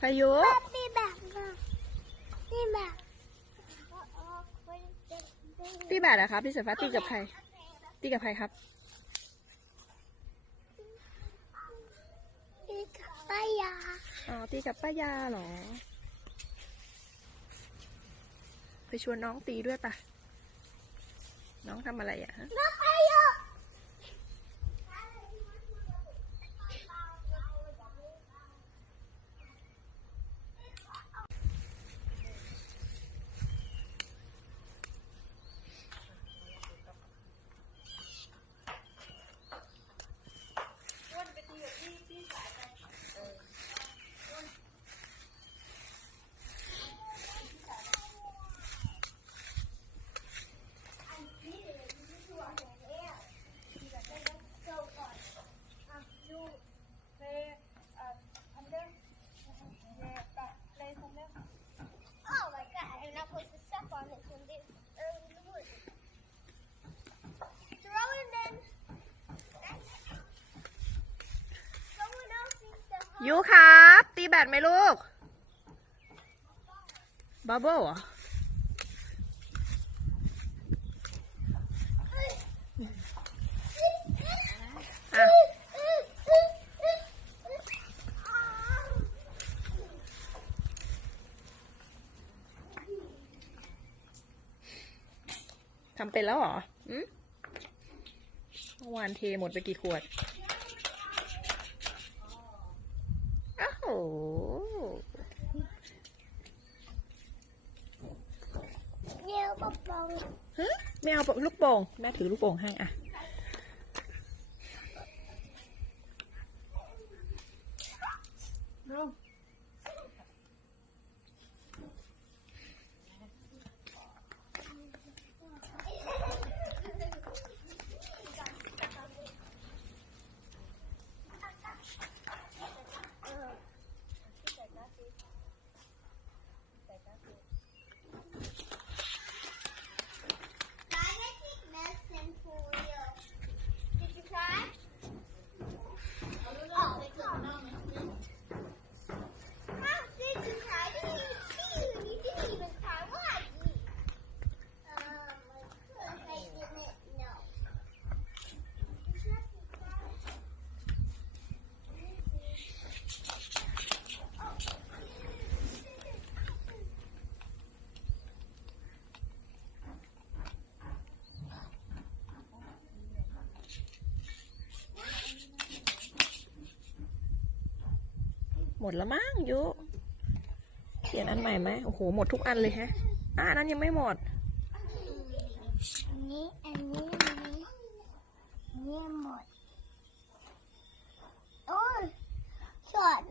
พายุตีแบบตีแบบตีแบบเหรอครับพี่สายฟ้าตีกับใครตีกับใครครับตีกับป้ายาอ๋อตีกับป้ายาเหรอไปชวนน้องตีด้วยปะน้องทำอะไรอ่ะฮะน้องป้ายายูครับตีแบดไหมลูกบับเบิ้ลเหรออ่ะทำเป็นแล้วเหรอเมื่อวานเทหมดไปกี่ขวดอ้าวโหเยี่ยวปะปองไม่เอาลูกโป่งแม่ถือลูกโป่งให้อ่ะหมดแล้วมั้งยุเปลี่ยนอันใหม่ไหมโอ้โหหมดทุกอันเลยฮะอันนั้นยังไม่หมดอันนี้หมดโอ้ยสอน